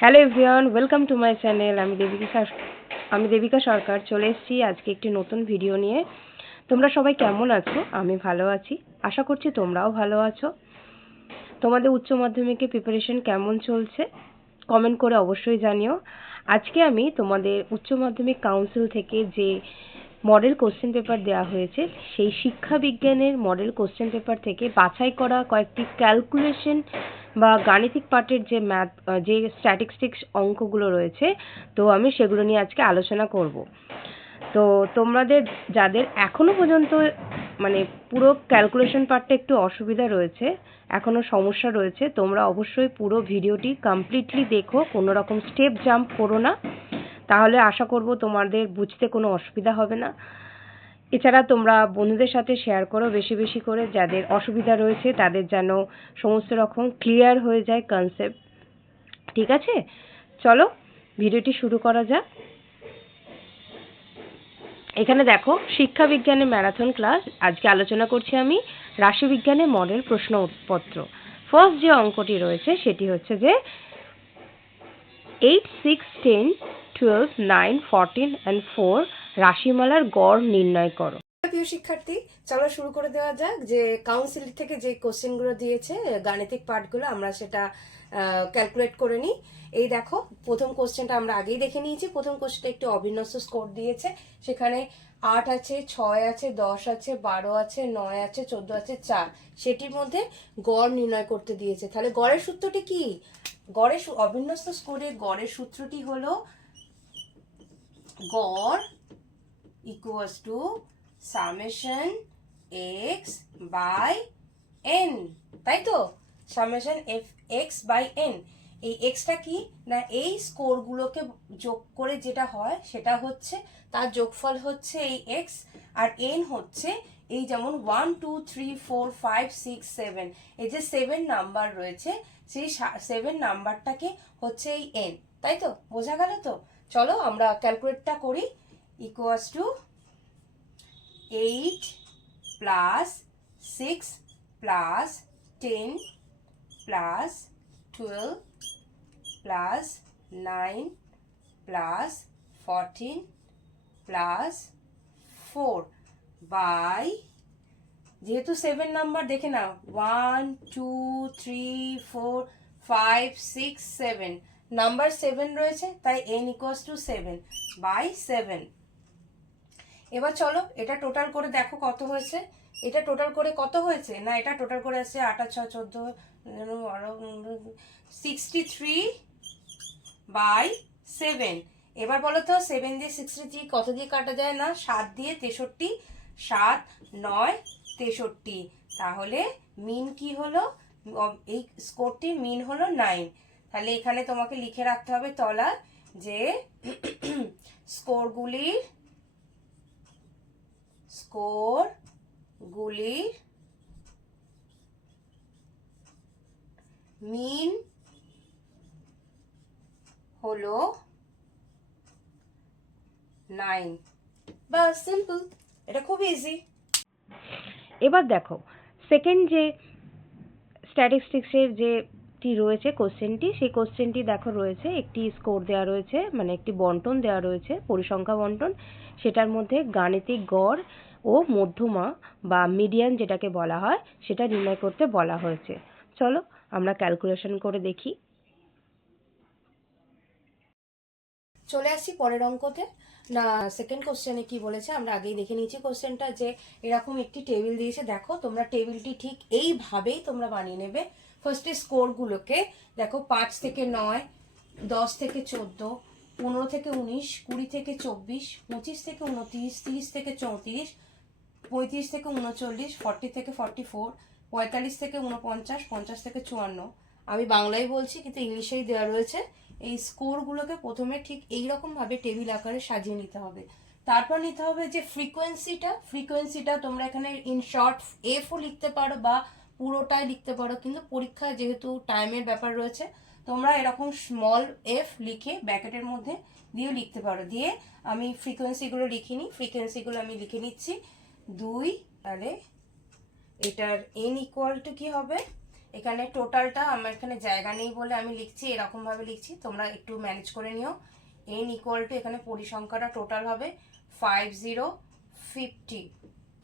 Hello everyone, welcome to my channel. আমি দেবিকা সরকার চলে এসেছি আজকে একটি নতুন ভিডিও নিয়ে। তোমরা সবাই কেমন আছো? আমি ভালো আছি, আশা করছি তোমরাও ভালো আছো। তোমাদের উচ্চ মাধ্যমিকের প্রিপারেশন কেমন চলছে কমেন্ট করে অবশ্যই জানিও। আজকে আমি তোমাদের উচ্চ মাধ্যমিক কাউন্সিল থেকে যে মডেল কোশ্চেন পেপার দেওয়া হয়েছে সেই শিক্ষা বিজ্ঞানের মডেল কোশ্চেন পেপার থেকে বাছাই করা কয়েকটি ক্যালকুলেশন বা গাণিতিক পার্টের যে স্ট্যাটিস্টিক্স অঙ্কগুলো রয়েছে, তো আমি সেগুলো নিয়ে আজকে আলোচনা করব। তো তোমাদের যাদের এখনো পর্যন্ত মানে পুরো ক্যালকুলেশন পার্টটা একটু অসুবিধা রয়েছে, এখনো সমস্যা রয়েছে, তোমরা অবশ্যই পুরো ভিডিওটি কমপ্লিটলি দেখো, কোনো রকম স্টেপ জাম্প করো না, তাহলে আশা করব তোমাদের বুঝতে কোনো অসুবিধা হবে না। এছাড়া তোমরা বন্ধুদের সাথে শেয়ার করো বেশি বেশি করে, যাদের অসুবিধা রয়েছে তাদের যেন সমস্ত রকম ক্লিয়ার হয়ে যায় কনসেপ্ট। ঠিক আছে, চলো ভিডিওটি শুরু করা যাক। এখানে দেখো, শিক্ষা বিজ্ঞানের ম্যারাথন ক্লাস। আজকে আলোচনা করছি আমি রাশিবিজ্ঞানের মডেল প্রশ্নপত্র। ফার্স্ট যে অঙ্কটি রয়েছে সেটি হচ্ছে যে 8, 6, 10, 12, 9, 14 and 4 রাশিমালার গড় নির্ণয় করো। প্রিয় শিক্ষার্থী, চলো শুরু করে দেওয়া যাক। যে কাউন্সিল থেকে যে কোশ্চেনগুলো দিয়েছে গাণিতিক পার্টগুলো, আমরা সেটা ক্যালকুলেট করে নিই। এই দেখো, প্রথম কোশ্চেনটা আমরা আগেই দেখে নিয়েছি। প্রথম কোশ্চেনটা একটু অবিন্যস্ত স্কোর দিয়েছে। সেখানে 8 আছে, 6 আছে, 10 আছে, 12 আছে, 9 আছে, 14 আছে, 4, সেটির মধ্যে গড় নির্ণয় করতে দিয়েছে। তাহলে গড়ের সূত্রটি কি? অবিন্যস্ত স্কোরের গড়ের সূত্রটি হলো গড় equals to summation X by N, তাই তো? Summation X by N. এই এক্সটা কি না, এই স্কোরগুলোকে যোগ করে যেটা হয় সেটা হচ্ছে তার যোগফল হচ্ছে এই এক্স, আর এন হচ্ছে এই যেমন 1, 2, 3, 4, 5, 6, 7, এই যে 7 নাম্বার রয়েছে, সেই 7 নাম্বারটাকে হচ্ছে এই এন, তাই তো? বোঝা গেল তো? চলো আমরা ক্যালকুলেটটা করি। Equals to 8 plus 6 plus 10 plus 12 plus 9 plus 14 plus 4 by, যেহেতু 7 নাম্বার দেখে নাও, 1, 2, 3, 4, 5, 6, 7 নাম্বার 7 রয়েছে, তাই n equals to 7 by 7। এবার চলো এটা টোটাল করে দেখো কত হয়েছে। এটা টোটাল করে কত হয়েছে না, এটা টোটাল করে আসছে 8 আর 6 14 63 বাই 7। এবার বলো তো 7 দিয়ে 63 কত দিয়ে কাটা যায়? না, 7 দিয়ে 63, 7, 9, 63। তাহলে মিন কি হলো? এই স্কোরটির মিন হলো 9। তাহলে এখানে তোমাকে লিখে রাখতে হবে তলা যে স্কোরগুলির মিন হলো 9। বাস, সিম্পল, এটা খুব ইজি। এবার দেখো, সেকেন্ড যে স্ট্যাটিস্টিক্সের যেটি রয়েছে কোশ্চেনটি, সেই কোশ্চেনটি দেখো রয়েছে একটি স্কোর দেওয়া রয়েছে, মানে একটি বন্টন দেওয়া রয়েছে, পরিসংখ্যা বন্টন। সেটার মধ্যে গাণিতিক গড় ও মধ্যমা বা মিডিয়ান যেটাকে বলা হয় সেটা নির্ণয় করতে বলা হয়েছে। চলো আমরা ক্যালকুলেশন করে দেখি। চলে আসছি পরের অঙ্কতে। না, সেকেন্ড কোশ্চেনে কি বলেছে আমরা আগেই দেখে নিয়েছি কোশ্চেনটা, যে এরকম একটি টেবিল দিয়েছে। দেখো তোমরা টেবিলটি ঠিক এইভাবেই তোমরা বানিয়ে নেবে। ফার্স্টে স্কোরগুলোকে দেখো, 5 থেকে 9, 10 থেকে 14, 15 থেকে 19, 20 থেকে 24, 25 থেকে 29, 30 থেকে 34, 35 থেকে 39, 40 থেকে 44, 45 থেকে 49, 50 থেকে 54। আমি বাংলায় বলছি কিন্তু ইংলিশেই দেওয়া রয়েছে। এই স্কোরগুলোকে প্রথমে ঠিক এইরকম ভাবে টেবিল আকারে সাজিয়ে নিতে হবে। তারপর নিতে হবে যে ফ্রিকোয়েন্সিটা তোমরা এখানে ইন শর্ট এফও লিখতে পারো বা পুরোটাই লিখতে পারো, কিন্তু পরীক্ষায় যেহেতু টাইমের ব্যাপার রয়েছে, তোমরা এরকম স্মল এফ লিখে ব্র্যাকেটের মধ্যে দিয়েও লিখতে পারো। দিয়ে আমি ফ্রিকোয়েন্সিগুলো আমি লিখে নিচ্ছি 2। তাহলে এটার n ইকুয়াল টু কি হবে? এখানে টোটালটা আমার এখানে জায়গা নেই বলে আমি লিখছি এরকম ভাবে লিখছি, তোমরা একটু ম্যানেজ করে নিও। n ইকুয়াল টু এখানে পরিসংখ্যাটা টোটাল হবে 5050,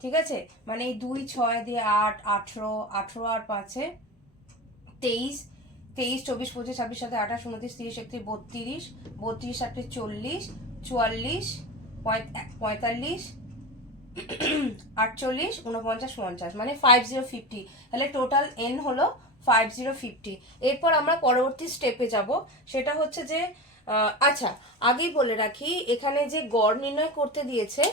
ঠিক আছে? মানে এই 2 6 দিয়ে 8 18, 18 আর 5 23, 23 24 25 26 7 28 29 30 31 32, 32 7 40 44 45 48 49 50, মানে 5050। তাহলে টোটাল এন হলো 5050। এরপর আমরা পরবর্তী স্টেপে যাব, সেটা হচ্ছে যে আচ্ছা আগেই বলে রাখি এখানে যে গড় নির্ণয় করতে দিয়েছে,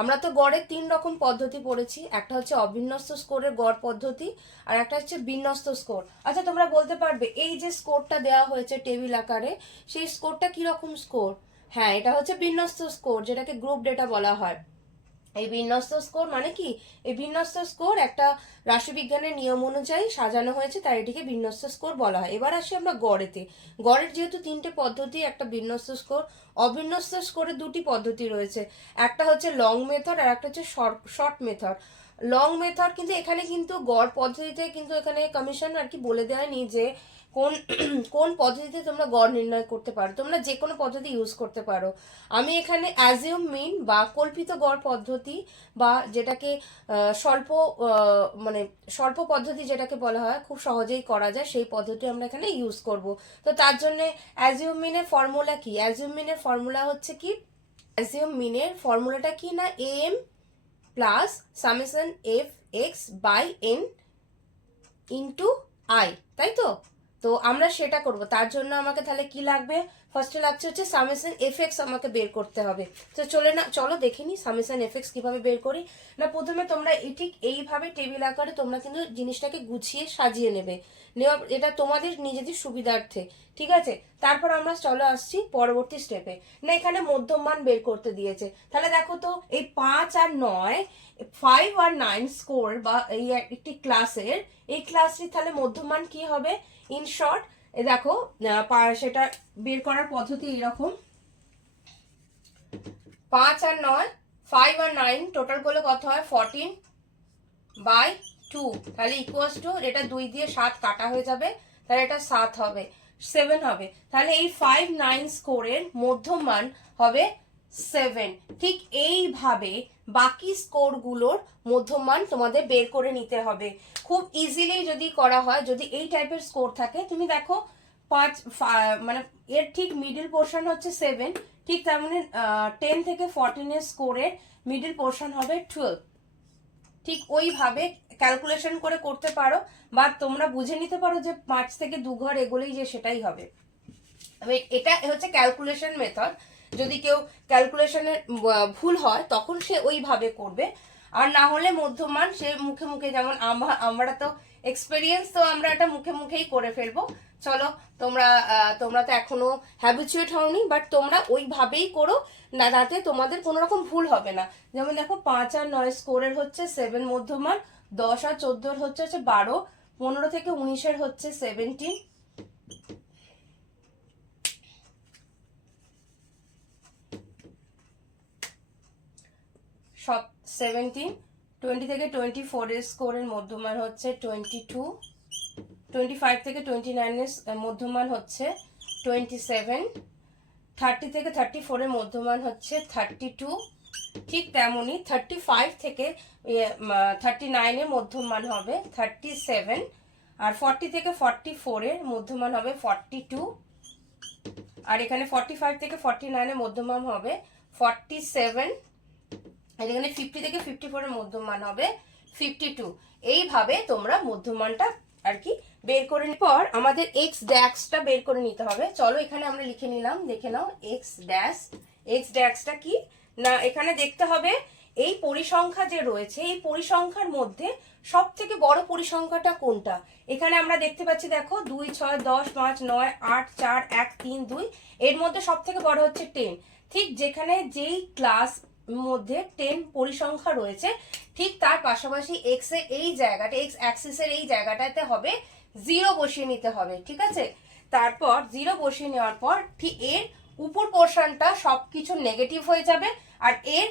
আমরা তো গড়ের 3 রকম পদ্ধতি পড়েছি, একটা হচ্ছে অবিন্যস্ত স্কোরের গড় পদ্ধতি, আর একটা হচ্ছে বিন্যস্ত স্কোর। আচ্ছা তোমরা বলতে পারবে এই যে স্কোরটা দেওয়া হয়েছে টেবিল আকারে, সেই স্কোরটা কি রকম স্কোর? হ্যাঁ, এটা হচ্ছে বিন্যস্ত স্কোর, যেটাকে গ্রুপ ডেটা বলা হয়। এই বিন্যস্ত স্কোর মানে কি? এই বিন্যস্ত স্কোর একটা রাশিবিজ্ঞানের নিয়ম অনুযায়ী সাজানো হয়েছে, তাই এটিকে বিন্যস্ত স্কোর বলা হয়। এবার আসি আমরা গড়েতে। গড়ের যেহেতু 3টে পদ্ধতি, একটা বিন্যস্ত স্কোর। অবিন্যস্ত স্কোরের 2টি পদ্ধতি রয়েছে, একটা হচ্ছে লং মেথড আর একটা হচ্ছে শর্ট মেথড। লং মেথড কিন্তু এখানে কিন্তু গড় পদ্ধতিতে কিন্তু এখানে কমিশন আর কি বলে দেয়নি যে কোন কোন পদ্ধতিতে তোমরা গড় নির্ণয় করতে পারো, তোমরা যে কোনো পদ্ধতি ইউজ করতে পারো। আমি এখানে অ্যাজিউম মিন বা কল্পিত গড় পদ্ধতি, বা যেটাকে স্বল্প মানে স্বল্প পদ্ধতি যেটাকে বলা হয়, খুব সহজেই করা যায়, সেই পদ্ধতি আমরা এখানে ইউজ করব। তো তার জন্য অ্যাজিউম মিনের ফর্মুলা কি? অ্যাজিউম মিনের ফর্মুলা হচ্ছে কি? অ্যাজিউম মিনের ফর্মুলাটা কি না, am plus summation F X by N into I, তাই তো? তো আমরা সেটা করব, তার জন্য আমাকে তাহলে কি লাগবে? ফার্স্টে লাগছে হচ্ছে সামেশন এফএক্স আমাকে বের করতে হবে। তো চলো দেখে নি সামেশন এফএক্স কিভাবে বের করি। না, প্রথমে তোমরা ঠিক এইভাবে টেবিল আকারে তোমরা কিন্তু জিনিসটাকে গুছিয়ে সাজিয়ে নেবে, এটা তোমাদের নিজেদের সুবিধার্থে, ঠিক আছে? তারপর আমরা চলে আসছি পরবর্তী স্টেপে। না, এখানে মধ্যমান বের করতে দিয়েছে, তাহলে দেখো তো এই 5 আর 9, 5 আর 9 স্কোর বা এই একটি ক্লাসের, এই ক্লাসটি তাহলে মধ্যমান কি হবে? ইন শর্ট দেখো সেটা বের করার পদ্ধতি এরকম, 5 আর 9, 5 আর 9 টোটাল করলে কত হয়? 14/2, তাহলে ইকুয়ালস টু, এটা 2 দিয়ে 7 কাটা হয়ে যাবে, তাহলে এটা 7 হবে, 7 হবে। তাহলে এই 5 9 স্কোরের মধ্যমান হবে 7। ঠিক এইভাবে বাকি স্কোরগুলোর মধ্যমান তোমাদের বের করে নিতে হবে। খুব ইজিলি যদি করা হয়, যদি এই টাইপের স্কোর থাকে, তুমি দেখো 5 মানে এর ঠিক মিডল পোর্শন হচ্ছে 7, ঠিক তার মানে 10 থেকে 14 এর স্কোরের মিডল পোর্শন হবে 12। ঠিক ওইভাবে ক্যালকুলেশন করে করতে পারো, বা তোমরা বুঝে নিতে পারো যে 5 থেকে 2 ঘর এগোলেই যে সেটাই হবে। এটা হচ্ছে ক্যালকুলেশন মেথড। যদি কেউ ক্যালকুলেশনের ভুল হয় তখন সে ওইভাবে করবে, আর না হলে মধ্যমান সে মুখে মুখে, যেমন আমরা তো এক্সপেরিয়েন্স, তো আমরা এটা মুখে মুখেই করে ফেলবো। চলো তোমরা তো এখনো হ্যাবিচুয়েট হওনি, বাট তোমরা ওইভাবেই করো না, তাতে তোমাদের কোনো রকম ভুল হবে না। যেমন দেখো 5 আর 9 স্কোরের হচ্ছে 7 মধ্যমান, 10 আর 14 হচ্ছে 12, 15 থেকে 19 হচ্ছে 17, সব 17, 20 থেকে 24 এর স্কোরের মধ্যমান হচ্ছে 22, 25 থেকে 29 এর মধ্যমান হচ্ছে 27, 30 থেকে 34 এর মধ্যমান হচ্ছে 32, ঠিক তেমনি 35 থেকে 39 এর মধ্যমান হবে 37, আর 40 থেকে 44 এর মধ্যমান হবে 42, আর এখানে 45 থেকে 49 এর মধ্যমান হবে 47, আর এখানে 50 থেকে 54 এর মধ্যমান হবে 52। এইভাবে তোমরা মধ্যমানটা আর কি বের করে নেওয়ার পর আমাদের এক্স ড্যাশটা বের করে নিতে হবে। চলো এখানে আমরা লিখে নিলাম, দেখে নাও এক্স ড্যাশ। এক্স ড্যাশটা কি না, এখানে দেখতে হবে এই পরিসংখ্যা যে রয়েছে, এই পরিসংখ্যার মধ্যে সব থেকে বড় পরিসংখ্যাটা কোনটা। এখানে আমরা দেখতে পাচ্ছি, দেখো 2 6 10 5 9 8 4 1 3 2, এর মধ্যে সব থেকে বড় হচ্ছে 10। ঠিক যেখানে যেই ক্লাস মধ্যে 10 পরিসংখ্যা রয়েছে, ঠিক তার পাশাপাশি এক্স এর এই জায়গাটা, এক্স অ্যাক্সিসের এই জায়গাটাতে হবে 0 বসিয়ে নিতে হবে, ঠিক আছে? তারপর 0 বসিয়ে নেওয়ার পর ঠিক এর উপর পোর্শনটা সবকিছু নেগেটিভ হয়ে যাবে, আর এর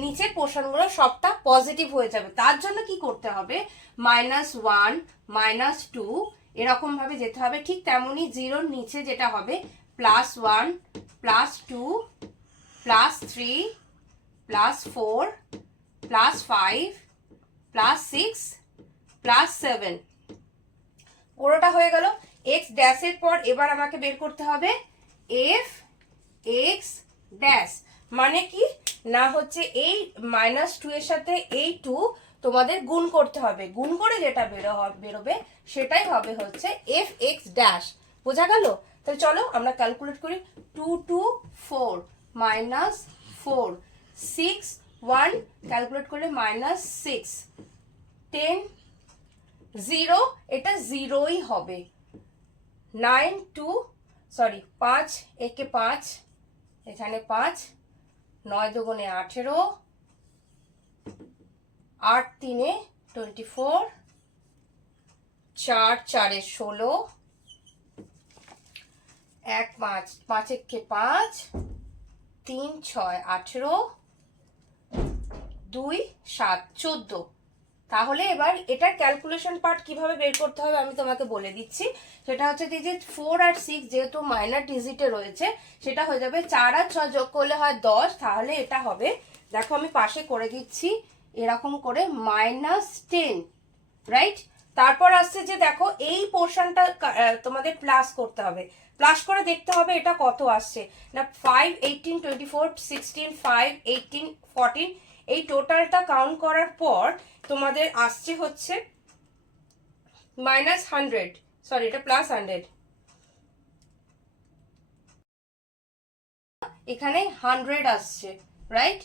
নিচের পোর্শনগুলো সবটা পজিটিভ হয়ে যাবে। তার জন্য কি করতে হবে, -1 -2 এরকম ভাবে যেতে হবে। ঠিক তেমনি জিরোর নিচে যেটা হবে +1 +2 +3 +4 +5 +6 +7 পুরোটা হয়ে গেল। এক্স ড্যাশের পর এবার আমাকে বের করতে হবে এফ এক্স ড্যাশ। মানে কি না হচ্ছে এই -2 এর সাথে এই 2 তোমাদের গুণ করতে হবে, গুণ করে যেটা বেরোবে সেটাই হবে হচ্ছে এফ এক্স ড্যাশ। বোঝা গেল? তাহলে চলো আমরা ক্যালকুলেট করি। 2 2 4 -4 6 1 ক্যালকুলেট করলে -6 10 0 এটা 0ই হবে। 9 2 সরি 5 একে 5 এখানে 5 9 দুগুণে 18 8 3 24 4 4 16 1 5 5 একে 5 3 6 18 2 7 14। তাহলে এবার এটার ক্যালকুলেশন পার্ট কিভাবে বের করতে হবে আমি তোমাকে বলে দিচ্ছি। সেটা হচ্ছে যে 4 আর 6 যেহেতু মাইনর ডিজিটে রয়েছে সেটা হয়ে যাবে 4 আর 6 যোগ করলে হয় 10। তাহলে এটা হবে, দেখো আমি পাশে করে দিচ্ছি এরকম করে -10, রাইট? তারপর আসছে যে দেখো এই পোর্শনটা তোমাদের প্লাস করতে হবে। প্লাস করে দেখতে হবে এটা কত আসছে না 5 18 24 16 5 18 14 এই টোটালটা কাউন্ট করার পর তোমাদের আসছে হচ্ছে -100, সরি এটা +100, এখানে 100 আসছে, রাইট?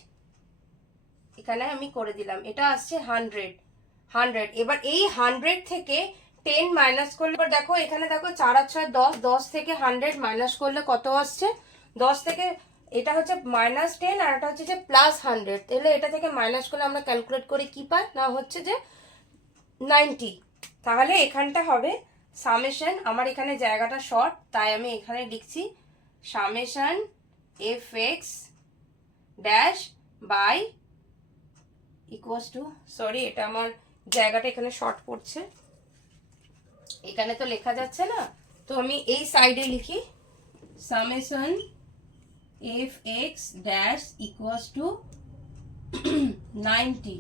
এখানে আমি করে দিলাম, এটা আসছে 100। এবার এই 100 থেকে 10 মাইনাস করলে এবার দেখো এখানে দেখো 4 আর 6 10, 10 থেকে 100 মাইনাস করলে কত আসছে, 10 থেকে এটা হচ্ছে -10 আর এটা হচ্ছে যে +100। তাহলে এটা থেকে মাইনাস করলে আমরা ক্যালকুলেট করে কি পাই না হচ্ছে যে 90। তাহলে এখানটা হবে সামেশন, আমার এখানে জায়গাটা শর্ট তাই আমি এখানে লিখছি summation F X dash by equals to, sorry এটা আমার জায়গাটা এখানে শর্ট পড়ছে, এখানে তো লেখা যাচ্ছে না, তো আমি এই সাইডে লিখি summation F X dash equals to 90।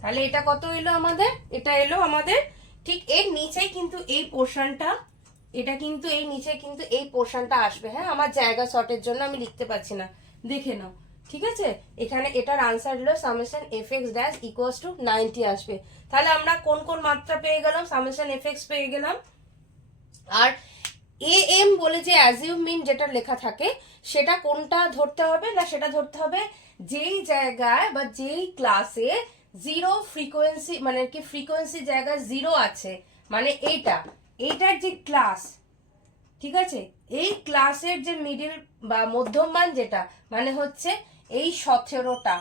তাহলে এটা কত এলো আমাদের, এটা এলো আমাদের ঠিক এর নিচেই কিন্তু এই পোর্শনটা, এটা কিন্তু এই নিচে কিন্তু এই পোর্শনটা আসবে। হ্যাঁ, আমার জায়গা শর্টের জন্য আমি লিখতে পারছি না, দেখে নাও, ঠিক আছে? এখানে এটার আনসার হলো summation F X dash equals to 90 আসবে। তাহলে আমরা কোন কোন মাত্রা পেয়ে গেলাম, সামেশন এফ এক্স পেয়ে গেলাম, আর এ এম বলে যে অ্যাজিউম মিন যেটা লেখা থাকে সেটা কোনটা ধরতে হবে না, সেটা ধরতে হবে যেই জায়গায় বা যেই ক্লাসে জিরো ফ্রিকোয়েন্সি মানে কি ফ্রিকোয়েন্সি জায়গায় জিরো আছে, মানে এইটার যে ক্লাস, ঠিক আছে, এই ক্লাসের যে মিডিল বা মধ্যমান যেটা মানে হচ্ছে এই 17টা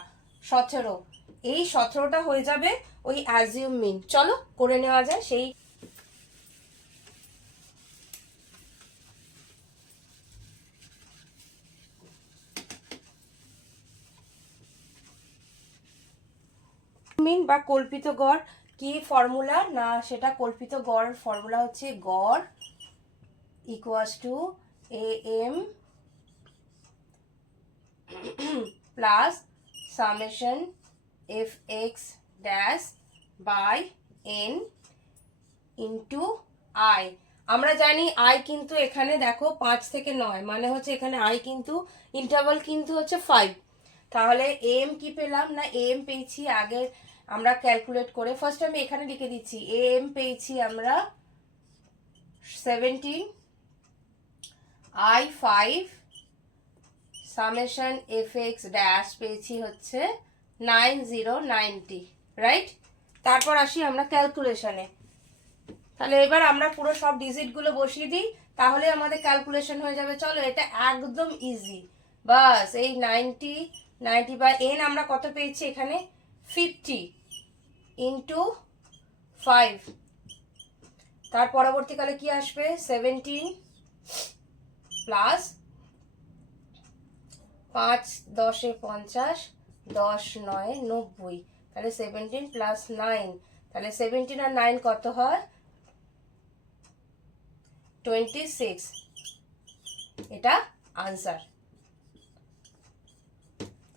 এই 17টা হয়ে যাবে ওই অ্যাজিউম মিন। চলো করে নেওয়া যায় সেই। মিন বা কল্পিত গড় কি ফর্মুলা না, সেটা কল্পিত গড় ফর্মুলা হচ্ছে গড় equals to A M plus summation F X dash by N into I. আমরা জানি আই কিন্তু এখানে দেখো 5 থেকে 9 মানে হচ্ছে এখানে আই কিন্তু ইন্টারভাল কিন্তু হচ্ছে 5। তাহলে এম কি পেলাম না, এম পেয়েছি আগের আমরা ক্যালকুলেট করে, ফার্স্ট আমি এখানে লিখে দিচ্ছি এম পেয়েছি আমরা 17, I 5, summation F X dash পেয়েছি হচ্ছে 9090, রাইট? তারপর আসি আমরা ক্যালকুলেশনে। তাহলে এবার আমরা পুরো সব ডিজিটগুলো বসিয়ে দিই, তাহলে আমাদের ক্যালকুলেশন হয়ে যাবে। চলো এটা একদম ইজি, বাস এই 90 বাই এন আমরা কত পেয়েছি এখানে 50 ইন্টু 5, তার পরবর্তীকালে কি আসবে 17 প্লাস 5 10 50 10 9 90, তাহলে 17 প্লাস 9, তাহলে 17 আর 9 কত হয়? 26। এটা আনসার।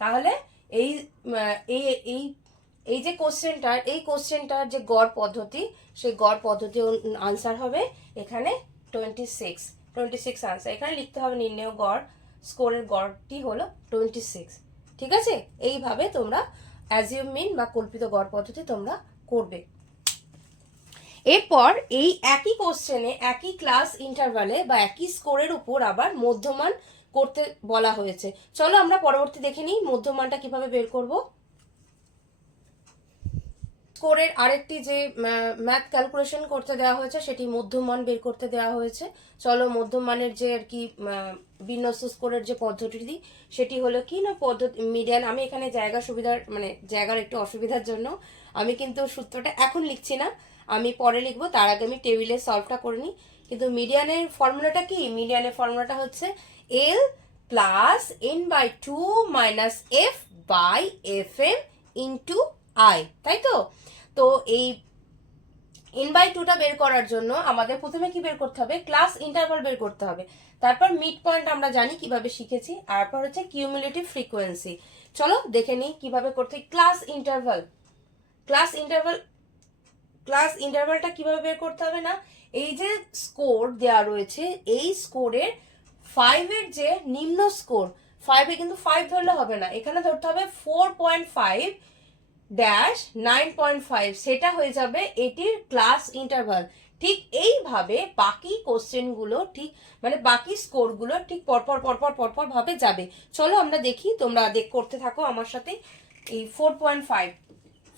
তাহলে এই এই এই এই যে কোশ্চেনটার যে গড় পদ্ধতি, সেই গড় পদ্ধতি আনসার হবে এখানে 26 আনসার। এখানে লিখতে হবে নির্ণেয় গড়, স্কোরের গড়টি হলো 26। ঠিক আছে, এইভাবে তোমরা অ্যাজিউম মিন বা কল্পিত গড় পদ্ধতি তোমরা করবে। এরপর এই একই কোশ্চেনে একই ক্লাস ইন্টারভালে বা একই স্কোরের উপর আবার মধ্যমান করতে বলা হয়েছে। চলো আমরা পরবর্তী দেখে নিই মধ্যমানটা কিভাবে বের করব। স্কোরের আরেকটি যে ম্যাথ ক্যালকুলেশন করতে দেওয়া হয়েছে সেটি মধ্যমান বের করতে দেওয়া হয়েছে। চলো মধ্যমানের যে আর কি বিন্যস্ত স্কোরের যে পদ্ধতিটি সেটি হলো কি না পদ্ধতি মিডিয়ান। আমি এখানে জায়গার একটু অসুবিধার জন্য আমি কিন্তু সূত্রটা এখন লিখছি না, আমি পরে লিখবো। তার আগে আমি টেবিলে সলভটা করে নিই। কিন্তু মিডিয়ানের ফর্মুলাটা কি? মিডিয়ানের ফর্মুলাটা হচ্ছে L plus N by 2 minus F by F M into I, তাই তো? তো এই এন বাই 2টা বের করার জন্য আমাদের প্রথমে কি বের করতে হবে? ক্লাস ইন্টারভাল বের করতে হবে। তারপর মিড পয়েন্ট আমরা জানি কিভাবে শিখেছি। তারপর হচ্ছে কিউমুলেটিভ ফ্রিকোয়েন্সি। চলো দেখে নিই কিভাবে করতে। ক্লাস ইন্টারভালটা কিভাবে বের করতে হবে না, এই যে স্কোর দেওয়া রয়েছে এই স্কোরের 5 এর যে নিম্ন স্কোর, 5 এ কিন্তু 5 ধরলে হবে না, এখানে ধরতে হবে 4.5 ড্যাশ 9.5, সেটা হয়ে যাবে এটির ক্লাস ইন্টারভাল। ঠিক এইভাবে বাকি কোশ্চেনগুলো ঠিক বাকি স্কোরগুলো ঠিক পরপর ভাবে যাবে। চলো আমরা দেখি, তোমরা করতে থাকো আমার সাথে। এই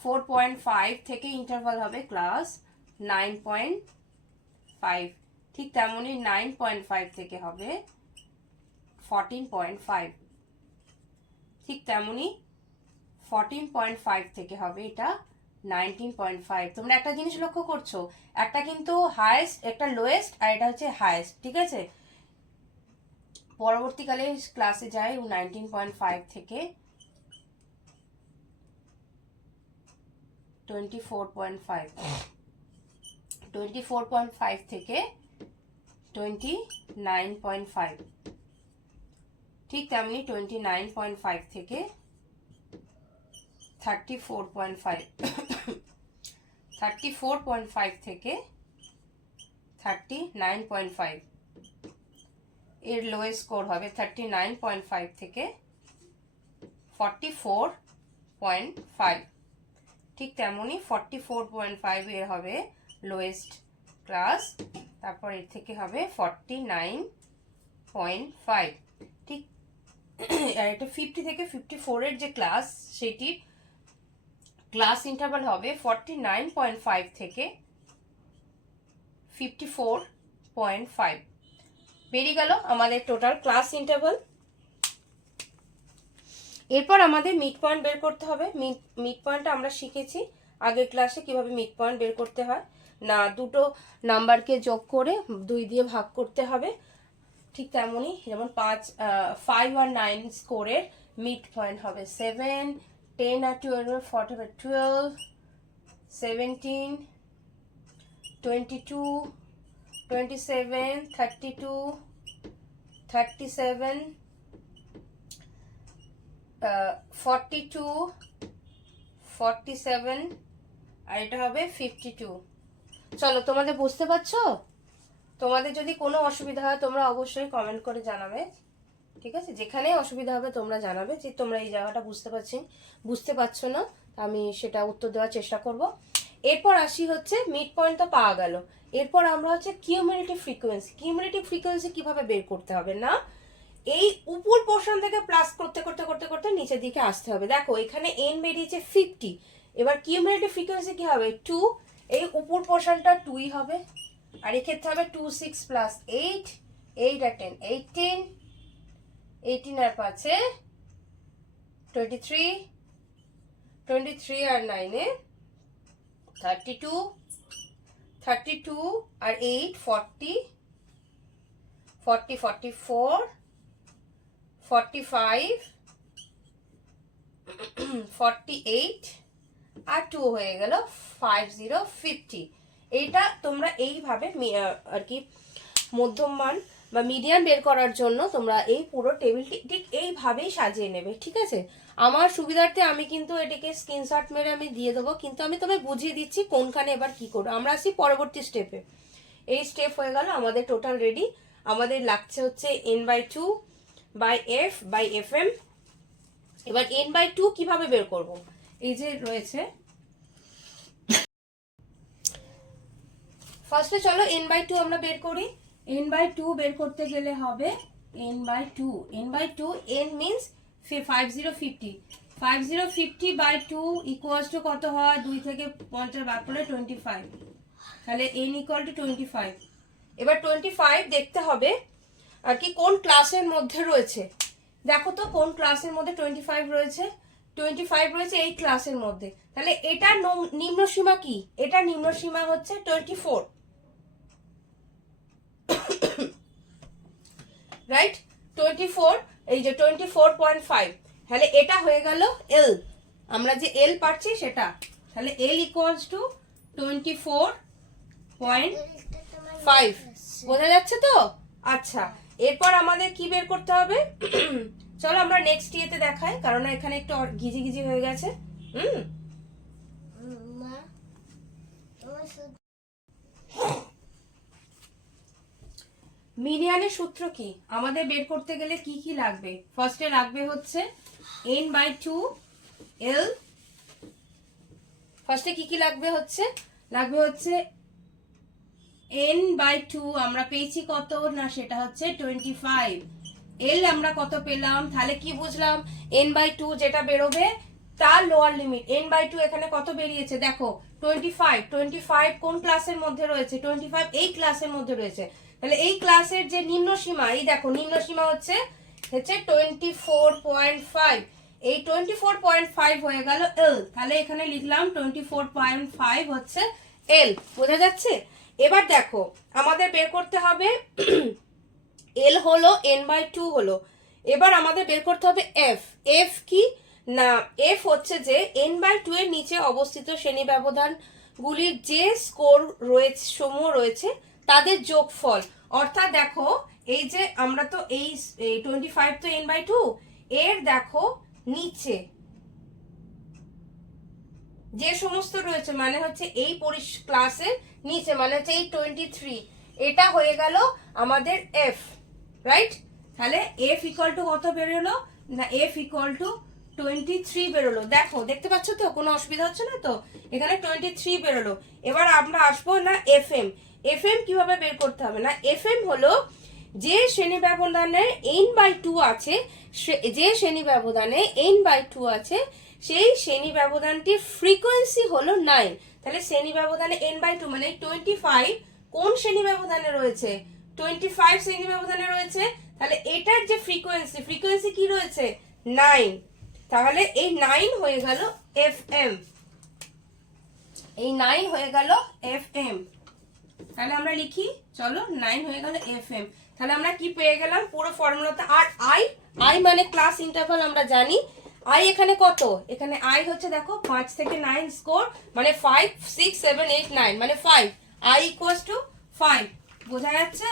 4.5 থেকে ইন্টারভাল হবে ক্লাস 9.5, ঠিক তেমনই 9.5 থেকে হবে 14.5, ঠিক তেমনই 14.5 থেকে হবে এটা 19.5। তোমরা একটা জিনিস লক্ষ্য করছো, একটা কিন্তু হাইয়েস্ট, একটা লোয়েস্ট, আর এটা হচ্ছে হাইয়েস্ট। ঠিক আছে, পরবর্তীকালে ক্লাসে যাই 19.5 থেকে 24.5, 24.5 থেকে 29.5, ঠিক তেমনি 29.5 থেকে 34.5, 34.5 থেকে 39.5, এর লোয়েস্ট স্কোর হবে 39.5 থেকে 44.5, ঠিক তেমনি 44.5 এর হবে লোয়েস্ট ক্লাস। তারপর এর থেকে হবে 49.5, ঠিক। আর এটা 50 থেকে 54 এর যে ক্লাস, সেটির ক্লাস ইন্টারভাল হবে 49.5 থেকে 54.5। বেরিয়ে গেল আমাদের টোটাল ক্লাস ইন্টারভাল। এরপর আমাদের মিড পয়েন্ট বের করতে হবে। মিড পয়েন্টটা আমরা শিখেছি আগের ক্লাসে কিভাবে মিড পয়েন্ট বের করতে হয় না, দুটো নাম্বারকে যোগ করে 2 দিয়ে ভাগ করতে হবে। ঠিক তেমনই যেমন 5 আর 9 স্কোরের মিড পয়েন্ট হবে 7, 10 আর 12 40 হবে 12, 17, 22, 27, 32, 37, 42, 47, আর এটা হবে 52। চলো তোমাদের বুঝতে পারছো? তোমাদের যদি কোনো অসুবিধা হয় তোমরা অবশ্যই কমেন্ট করে জানাবে। ঠিক আছে, যেখানে অসুবিধা হবে তোমরা জানাবে যে তোমরা এই জায়গাটা বুঝতে পারছো না, আমি সেটা উত্তর দেওয়ার চেষ্টা করব। এরপর আসি হচ্ছে মিড পয়েন্ট তো পাওয়া গেল। এরপর আমরা হচ্ছে কিউমুলেটিভ ফ্রিকোয়েন্সি কিভাবে বের করতে হবে না, এই উপর পোর্শন থেকে প্লাস করতে করতে করতে করতে নিচের দিকে আসতে হবে। দেখো এখানে এন বেরিয়েছে 50, এবার কিউমুলেটিভ ফ্রিকোয়েন্সি কি হবে 2, এই উপর পোর্শনটা 2ই হবে, আর এক্ষেত্রে হবে 2 6 প্লাস 8, 8 আর 10 18, 18 আর 5 23, 23 আর 9 32, 32 আর 8 40, 40 44, 45, 48 আর 2 হয়ে গেল 5050। এইটা তোমরা এইভাবে আর কি মধ্যম মান বা মিডিয়ান বের করার জন্য তোমরা এই পুরো টেবিলটি ঠিক এইভাবেই সাজিয়ে নেবে, ঠিক আছে? আমার সুবিধার্থে আমি কিন্তু এটাকে স্ক্রিনশট মেরে আমি দিয়ে দেবো, কিন্তু আমি তোমায় বুঝিয়ে দিচ্ছি কোনখানে এবার কি করবো। আমরা আসি পরবর্তী স্টেপে। এই স্টেপ হয়ে গেল আমাদের টোটাল রেডি। আমাদের লাগছে হচ্ছে n/2 by f by fm। এবার n/2 কিভাবে বের করব? এই যে রয়েছে, ফার্স্টে চলো n/2 আমরা বের করি। n/2 বের করতে গেলে হবে n/2 n means 5050 5050 by 2 equals to কত হয়? 2 থেকে 50 ভাগ করলে 25, তাহলে n ইকুয়াল টু 25। এবার 25 দেখতে হবে আর কি কোন ক্লাসের মধ্যে রয়েছে। দেখো তো কোন ক্লাসের মধ্যে 25 রয়েছে। 25 রয়েছে এই ক্লাসের মধ্যে, তাহলে এটা নিম্ন সীমা কি? এটা নিম্ন সীমা হচ্ছে 24, রাইট? 24, এই যে 24.5, তাহলে এটা হয়ে গেল এল। আমরা যে এল পাচ্ছি সেটা, তাহলে এল ইকুয়ালস টু 24.5। বোঝা যাচ্ছে তো? আচ্ছা, এরপর আমাদের কি বের করতে হবে? চলো আমরা নেক্সট ইয়েতে দেখাই, কারণ এখানে একটু ঘিজি ঘিজি হয়ে গেছে। মিডিয়ানের সূত্র কি? আমাদের বের করতে গেলে কি কি লাগবে? ফার্স্টে লাগবে হচ্ছে n/2 l। ফার্স্টে কি কি লাগবে হচ্ছে n/2 আমরা পেয়েছি কত না, সেটা হচ্ছে 25। l আমরা কত পেলাম? তাহলে কি বুঝলাম? n/2 যেটা বেরোবে তার লোয়ার লিমিট। n/2 এখানে কত বেরিয়েছে দেখো, 25 কোন ক্লাসের মধ্যে রয়েছে? 25 এই ক্লাসের মধ্যে রয়েছে। তাহলে এই ক্লাসের যে নিম্ন সীমা, এই দেখো নিম্ন সীমা হচ্ছে 24.5। এই 24.5 হয়ে গেল এল, তাহলে এখানে লিখলাম 24.5 হচ্ছে এল। বোঝা যাচ্ছে? এবার দেখো আমাদের বের করতে হবে এল হলো n/2 হলো। এবার আমাদের বের করতে হবে এফ। এফ কি না, এফ হচ্ছে যে n/2 এর নিচে অবস্থিত শ্রেণী ব্যবধান গুলির যে স্কোর রয়েছে সমূহ রয়েছে তাদের যোগফল। অর্থাৎ দেখো এই যে আমরা তো এই 25 তো n/2 এর দেখো নিচে যে সমস্ত রয়েছে মানে হচ্ছে এই ক্লাসের নিচে মানে হচ্ছে এই 23, এটা হয়ে গেল আমাদের এফ, রাইট? তাহলে এফ ইকুয়াল টু কত বেরোলো না, এফ ইকুয়াল টু 23 বেরোলো। দেখো দেখতে পাচ্ছ তো, কোনো অসুবিধা হচ্ছে না তো? এখানে 23 বেরোলো। এবার আমরা আসবো না এফএম। এফএম কিভাবে বের করতে হবে না, এফএম হলো যে শ্রেণী ব্যবধানে n/2 আছে, যে শ্রেণী ব্যবধানে n/2 আছে সেই শ্রেণী ব্যবধানটির ফ্রিকোয়েন্সি হলো 9। তাহলে শ্রেণী ব্যবধানে n/2 মানে 25 কোন শ্রেণী ব্যবধানে রয়েছে? 25 শ্রেণী ব্যবধানে রয়েছে। তাহলে এটার যে ফ্রিকোয়েন্সি কি রয়েছে? 9। তাহলে এই 9 হয়ে গেল এফএম। এই 9 হয়ে গেল এফএম। তাহলে আমরা লিখি, চলো 9 হয়ে গেল এফএম। তাহলে আমরা কি পেয়ে গেলাম পুরো ফর্মুলাটা। আর আই মানে ক্লাস ইন্টারভাল আমরা জানি। আই এখানে কত? এখানে আই হচ্ছে দেখো 5 থেকে 9 স্কোর মানে 5 6 7 8 9 মানে 5। I equals to 5। বোঝা যাচ্ছে?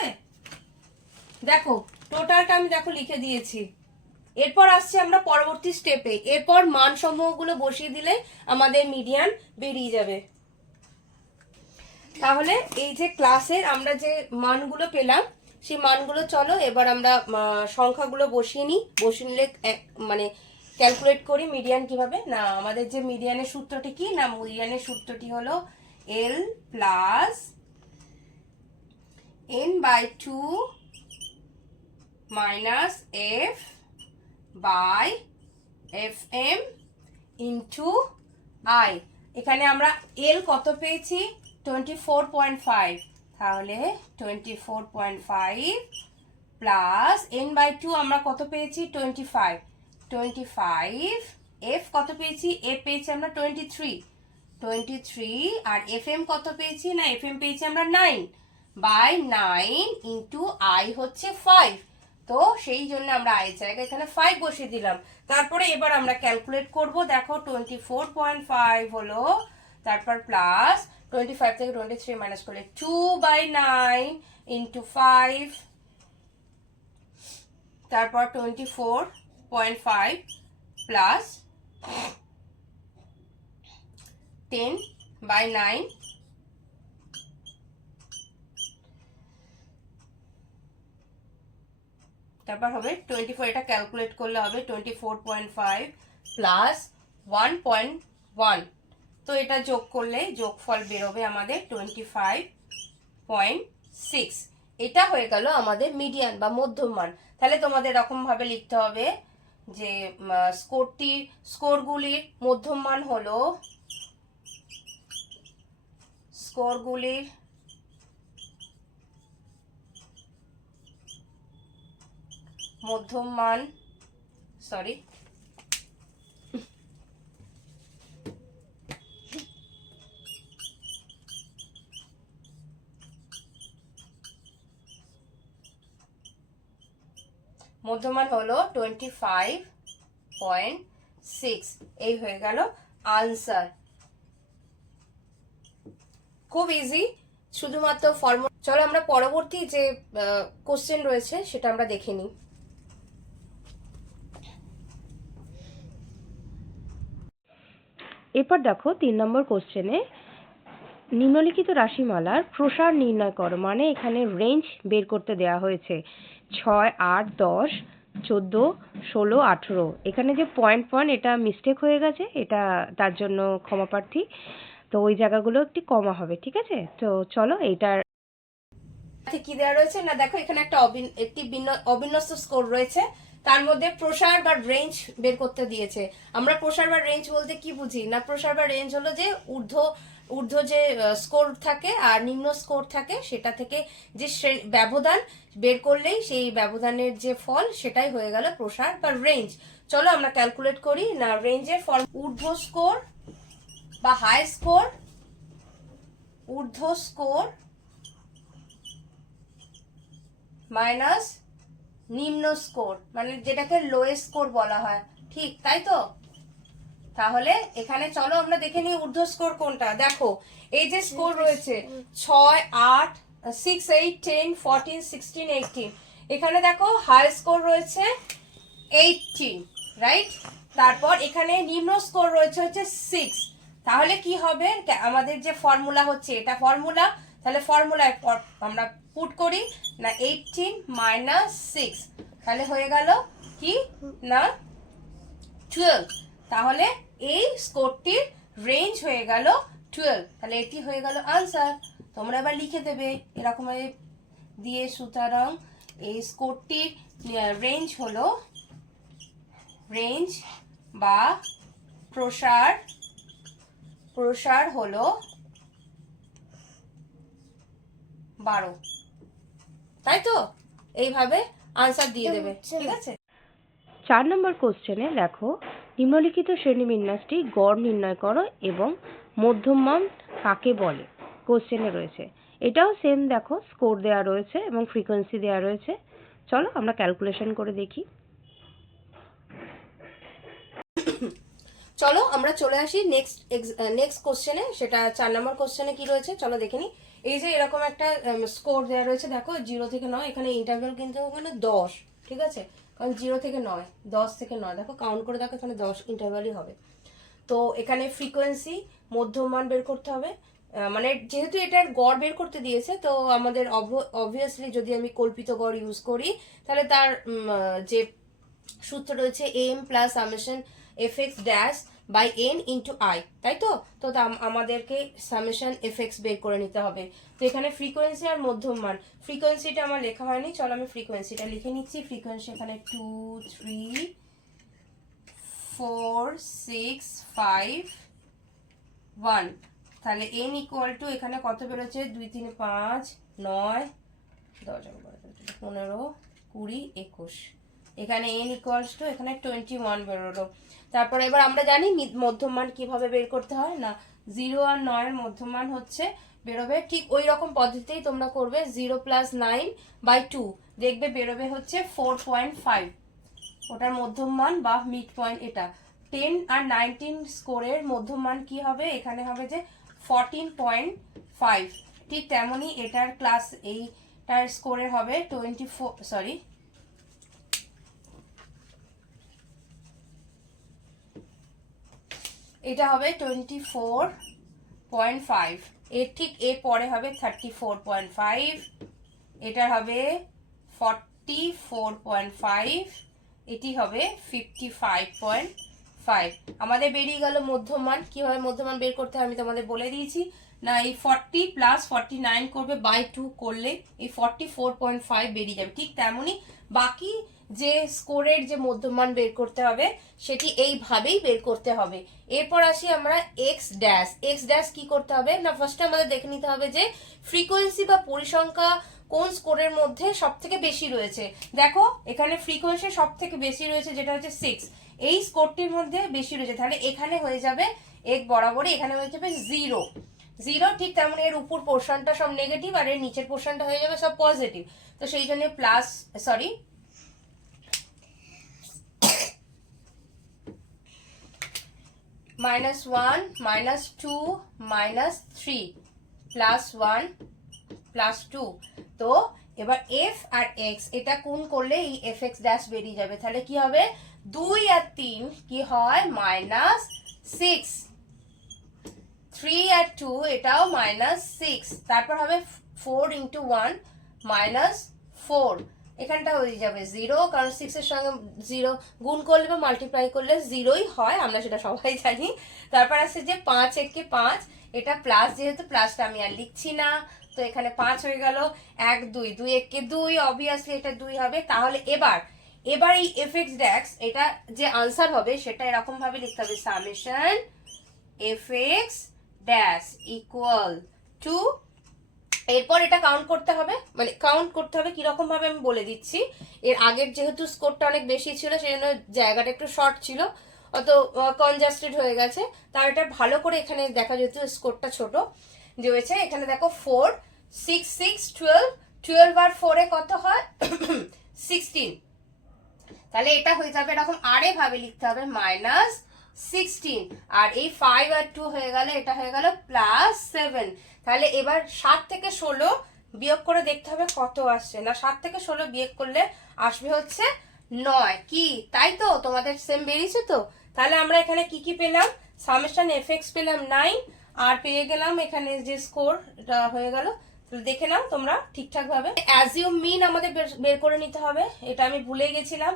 দেখো টোটালটা আমি দেখো লিখে দিয়েছি। এরপর আসছে আমরা পরবর্তী স্টেপে। এরপর মান সমূহগুলো বসিয়ে দিলে আমাদের মিডিয়ান বেরিয়ে যাবে। তাহলে এই যে ক্লাসের আমরা যে মানগুলো পেলাম সেই মানগুলো চলো এবার আমরা সংখ্যাগুলো বসিয়ে নিই। বসিয়ে নিলে মানে ক্যালকুলেট করি মিডিয়ান কিভাবে না। আমাদের যে মিডিয়ানের সূত্রটি কি না, মিডিয়ানের সূত্রটি হলো L plus n/2 minus F by F M into I. এখানে আমরা এল কত পেয়েছি? 24.5। তাহলে 24.5 প্লাস n/2 আমরা কত পেয়েছি? 25। এফ কত পেয়েছি? এফ পেয়েছি আমরা 23। আর এফ এম কত পেয়েছি না, এফ এম পেয়েছি আমরা 9 বাই 9 ইন্টু আই হচ্ছে 5। তো সেই জন্য আমরা i এর জায়গায় এখানে 5 বসিয়ে দিলাম। তারপরে এবার আমরা ক্যালকুলেট করব। দেখো 24.5 হলো, তারপর প্লাস 25 থেকে 23 মাইনাস করলে 2/9 ইন্টু 5, তারপর 24.5 প্লাস 10/9 তারপর হবে 24, এটা ক্যালকুলেট করলে হবে 24.5 প্লাস 1.1, তো এটা যোগ করলে যোগফল বেরোবে আমাদের 25.6। এটা হয়ে গেল আমাদের মিডিয়ান বা মধ্যমান। তাহলে তোমাদের এরকম ভাবে লিখতে হবে যে স্কোরগুলির মধ্যমান হলো স্কোরগুলির মধ্যমান, সরি, মধ্যমান হলো 25.6। এই হয়ে গেল আনসার। খুব ইজি, শুধুমাত্র ফর্মুলা। চলো আমরা পরবর্তী যে কোশ্চেন রয়েছে সেটা আমরা দেখে নিই। এরপর দেখো 3 নম্বর কোশ্চেনে নিম্নলিখিত রাশিমালার প্রসার নির্ণয় করো, মানে এখানে রেঞ্জ বের করতে দেয়া হয়েছে 6, 8, 10, 14, 16, 18। এখানে যে পয়েন্ট এটা মিস্টেক হয়ে গেছে, এটা তার জন্য ক্ষমা প্রার্থী। তো ওই জায়গাগুলো একটি কমা হবে, ঠিক আছে? তো চলো এইটার কি দেওয়া রয়েছে না, দেখো এখানে একটি অবিন্যস্ত স্কোর রয়েছে, তার মধ্যে প্রসার বা রেঞ্জ বের করতে দিয়েছে। আমরা প্রসার বা রেঞ্জ বলতে কি বুঝি না, প্রসার বা রেঞ্জ হলো যে ঊর্ধ্ব যে স্কোর থাকে আর নিম্ন স্কোর থাকে, সেটা থেকে যে ব্যবধান বের করলেই সেই ব্যবধানের যে ফল সেটাই হয়ে গেল প্রসার বা রেঞ্জ। চলো আমরা ক্যালকুলেট করি না। রেঞ্জের ফল ঊর্ধ্ব স্কোর বা হাই স্কোর, ঊর্ধ্ব স্কোর মাইনাস নিম্ন স্কোর, মানে যেটাকে লোয়েস্ট স্কোর বলা হয়, ঠিক তাই তো? তাহলে এখানে চলো আমরা দেখে নিই ঊর্ধ্ব স্কোর কোনটা। দেখো এই যে স্কোর রয়েছে 6, 8, 6, 8, 10, 14, 16, 18, এখানে দেখো হাই স্কোর রয়েছে 18, রাইট? তারপর এখানে নিম্ন স্কোর রয়েছে হচ্ছে 6। তাহলে কি হবে, আমাদের যে ফর্মুলা হচ্ছে এটা ফর্মুলা, তাহলে ফর্মুলায় আমরা পুট করি না 18 মাইনাস 6, তাহলে হয়ে গেল কি না 12। তাহলে এই স্কোরটির রেঞ্জ হয়ে গেল 12। তাহলে এটি হয়ে গেল আনসার। তোমরা এবার লিখে দেবে এরকম দিয়ে, সুতরাং এই স্কোরটির রেঞ্জ হলো, রেঞ্জ বা প্রসার হলো 12, তাই তো? এইভাবে আনসার দিয়ে দেবে, ঠিক আছে? 4 নম্বর কোশ্চেনে দেখো নিম্নলিখিত শ্রেণীবিন্যাসটি গড় নির্ণয় করো এবং মধ্যমান কাকে বলে, কোশ্চেনে রয়েছে। এটাও সেম, দেখো স্কোর দেওয়া রয়েছে এবং ফ্রিকোয়েন্সি দেওয়া রয়েছে। চলো আমরা ক্যালকুলেশন করে দেখি। চলো আমরা চলে আসি নেক্সট কোশ্চেনে। সেটা 4 নম্বর কোশ্চেনে কি রয়েছে চলো দেখে নিই। এই যে এরকম একটা স্কোর দেওয়া রয়েছে, দেখো 0 থেকে 9, এখানে ইন্টারভ্যাল কিন্তু ওখানে 10, ঠিক আছে? কারণ 0 থেকে 9, 10 থেকে 9, দেখো কাউন্ট করে দেখো এখানে 10 ইন্টারভ্যালই হবে। তো এখানে ফ্রিকোয়েন্সি মধ্যমান বের করতে হবে, মানে যেহেতু এটার গড় বের করতে দিয়েছে, তো আমাদের অবভিয়াসলি যদি আমি কল্পিত গড় ইউজ করি, তাহলে তার যে সূত্র রয়েছে M plus summation F X dash by N into I, তাই তো? তো আমাদেরকে সামেশন এফ এক্স বের করে নিতে হবে। তো এখানে ফ্রিকোয়েন্সি আর মধ্যমান, ফ্রিকোয়েন্সিটা আমার লেখা হয়নি, চলো আমি ফ্রিকোয়েন্সিটা লিখে নিচ্ছি। ফ্রিকোয়েন্সি এখানে 2, 3, 4, 6, 5, 1। তাহলে n ইকুয়াল টু এখানে কত বেরোচ্ছে, 2, 3, 5, 9, 10, 15, 20, 21। এখানে n ইকুয়ালস টু এখানে 21 বেরোলো। তারপর এবার আমরা জানি মধ্যমান কিভাবে বের করতে হয় না, 0 আর 9 এর মধ্যমান হচ্ছে বেরোবে। ঠিক ওই রকম পদ্ধতিতেই তোমরা করবে। 0+9/2 দেখবে বেরোবে হচ্ছে 4.5, ওটার মধ্যম মান বা মিড পয়েন্ট। এটা 10 আর 19 স্কোরের মধ্যম মান কি হবে, এখানে হবে যে 14.5। ঠিক তেমনই এটার ক্লাস এইটার স্কোরের হবে 24, সরি এটা হবে 24.5, এর ঠিক এর পরে হবে 34.5, এটা হবে 44.5, এটি হবে 55.5। আমাদের বেরিয়ে গেল মধ্যমান। কিভাবে মধ্যমান বের করতে হয় আমি তোমাদের বলে দিয়েছি না, এই 40 + 49 করবে বাই 2 করলে এই 44.5 বেরিয়ে যাবে। ঠিক তেমনই বাকি যে স্কোরের যে মধ্যমান বের করতে হবে সেটি এইভাবেই বের করতে হবে। এরপর আসি আমরা এক্স ড্যাশ। এক্স ড্যাশ কি করতে হবে না, ফার্স্টে আমাদের দেখে নিতে হবে যে ফ্রিকোয়েন্সি বা পরিসংখ্যা কোন স্কোরের মধ্যে সব থেকে বেশি রয়েছে। দেখো এখানে ফ্রিকোয়েন্সি সব থেকে বেশি রয়েছে যেটা হচ্ছে 6, এই স্কোরটির মধ্যে বেশি রয়েছে, তাহলে এখানে হয়ে যাবে এক বরাবরই এখানে হয়ে যাবে 0। ঠিক তেমন এর উপর পোর্শনটা সব নেগেটিভ আর এর নিচের পোর্শনটা হয়ে যাবে সব পজিটিভ। তো সেই জন্য প্লাস, সরি -1 -2 -3 +1 +2। তো এবার f আর x এটা কোণ করলে এই fx ড্যাশ বেরিয়ে যাবে। তাহলে কি হবে 2 আর 3 কি হয় -6, 3 আর 2 এটাও -6, তারপর হবে 4 × 1 -4, এখানটা হয়ে যাবে 0, কারণ 6 এর সঙ্গে 0 গুণ করলে বা মাল্টিপ্লাই করলে 0ই হয়, আমরা সেটা সবাই জানি। তারপর আছে যে 5 × 5, এটা প্লাস, যেহেতু প্লাসটা আমি আর লিখছি না, তো এখানে 5 হয়ে গেল। 1 2 2 1 কে 2, অবভিয়াসলি এটা 2 হবে। তাহলে এবার এই fx ড্যাশ এটা যে আনসার হবে সেটা এরকম ভাবে লিখতে হবে, summation fx dash equal to, এরপর এটা কাউন্ট করতে হবে। মানে কাউন্ট করতে হবে কিরকম ভাবে আমি বলে দিচ্ছি। এর আগের যেহেতু স্কোরটা অনেক বেশি ছিল সেই জন্য জায়গাটা একটু শর্ট ছিল, অত কনজাস্টেড হয়ে গেছে। তার এটা ভালো করে এখানে দেখা যেহেতু স্কোরটা ছোট যে হয়েছে, এখানে দেখো 4 6 6 12, 12 আর 4 এ কত হয় 16। তাহলে এটা হয়ে যাবে এরকম আরে ভাবে লিখতে হবে -16, আর এই 5 আর 2 হয়ে গেল, এটা হয়ে গেল +7। তাহলে এবার 7 থেকে 16 বিয়োগ করে দেখতে হবে কত আসছে। না 7 থেকে 16 বিয়োগ করলে আসবে হচ্ছে 9। কি তাই তো? তোমাদের সেম বেরিয়েছে তো? তাহলে আমরা এখানে কি কি পেলাম, সামেশন fx পেলাম 9, আর পেয়ে গেলাম এখানে যে স্কোর এটা হয়ে গেল। দেখে নাও তোমরা ঠিকঠাক ভাবে। অ্যাজিউম মিন আমাদের বের করে নিতে হবে, এটা আমি ভুলে গেছিলাম।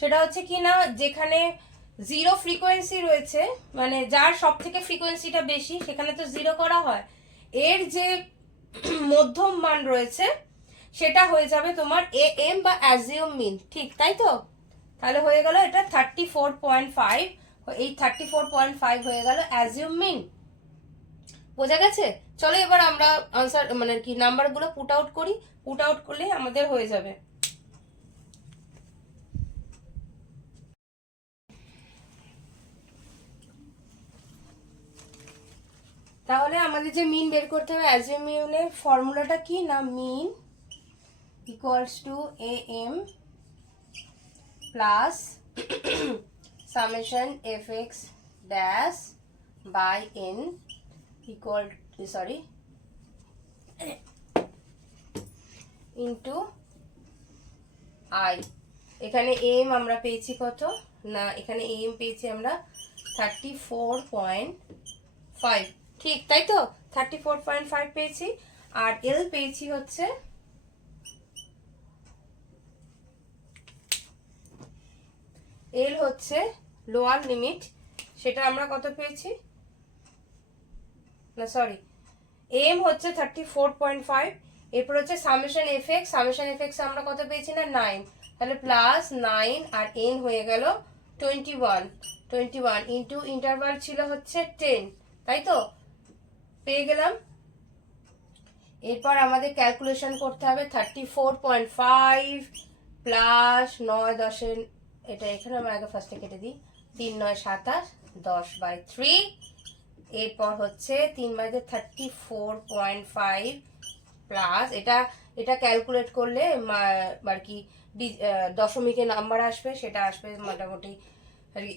সেটা হচ্ছে কি না, যেখানে 0 ফ্রিকোয়েন্সি রয়েছে, মানে যার সব থেকে ফ্রিকোয়েন্সিটা বেশি সেখানে তো 0 করা হয়, এর যে মধ্যম মান রয়েছে সেটা হয়ে যাবে তোমার am বা অ্যাজিউম মিন। ঠিক তাই তো? তাহলে হয়ে গেল এটা 34.5, এই 34.5 হয়ে গেল অ্যাজিউম মিন। বোঝা গেছে? চলো এবার আমরা আনসার মানে কি নাম্বারগুলো পুট আউট করি। পুট আউট করলে আমাদের হয়ে যাবে। তাহলে আমাদের যে মিন বের করতে হবে, অ্যাজিউম মিনের ফর্মুলাটা কি না, mean equals to am plus summation fx dash by n equal, sorry, into i। এখানে m আমরা পেয়েছি কত না, এখানে m পেয়েছি আমরা 34.5। ঠিক তাই তো? 34.5 পেয়েছি। আর l পেয়েছি হচ্ছে l হচ্ছে লোয়ার লিমিট, সেটা আমরা কত পেয়েছি না, সরি, m হচ্ছে 34.5, এরপর হচ্ছে সামেশন fx আমরা কত পেয়েছি না 9, তাহলে প্লাস 9 আর n হয়ে গেল 21 ইন্টু ইন্টারভাল ছিল হচ্ছে 10, তাই তো? পেয়ে গেলাম। এরপর আমাদের ক্যালকুলেশন করতে হবে 34.5 প্লাস 9 10, এটা এখানে আমরা আগে ফার্স্টে কেটে দিই, 3 9 27, 10/3, এরপর হচ্ছে 3/34.5 প্লাস এটা ক্যালকুলেট করলে আর কি দশমিকের নাম্বার আসবে, সেটা আসবে মোটামুটি আর কি